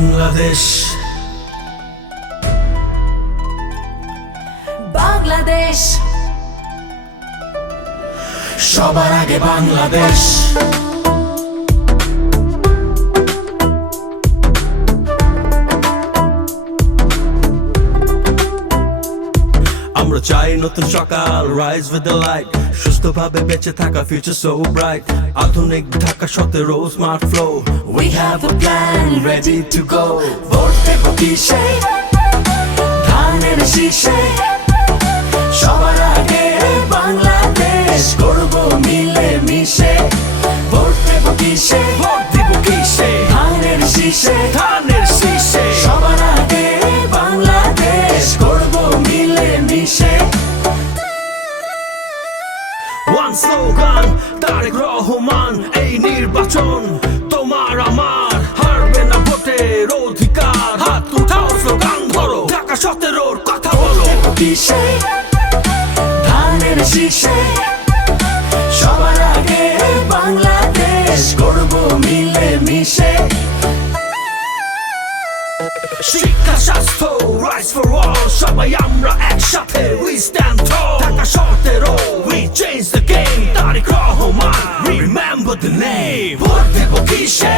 বাংলাদেশ বাংলাদেশ সবার আগে বাংলাদেশ আমরা চাই নতুন সকাল rise with the light সুস্থভাবে বেঁচে থাকা future so bright আধুনিক Dhaka 17 smart flow we have a plan ready to go vote দেব কিসে ধানের শীষে সবার আগে বাংলাদেশ করব মিলে মিশে ভোট দেব কিসে ধানের শীষে সবার আগে বাংলাদেশ করব মিলে মিশে One slogan তারেক রহমান এই নির্বাচন তোমার আমার হারবে না ভোটের অধিকার হাত উঠাও স্লোগান ধরো ঢাকা 17 কথা বলো কিসে ধানের শীষে সবার আগে বাংলাদেশ করব মিলে মিশে শিক্ষা স্বাস্থ্য rise for all সবাই আমরা একসাথে we stand tall Dhaka 17 we change the game Tarek Rahman remember the name vote দেব কিসে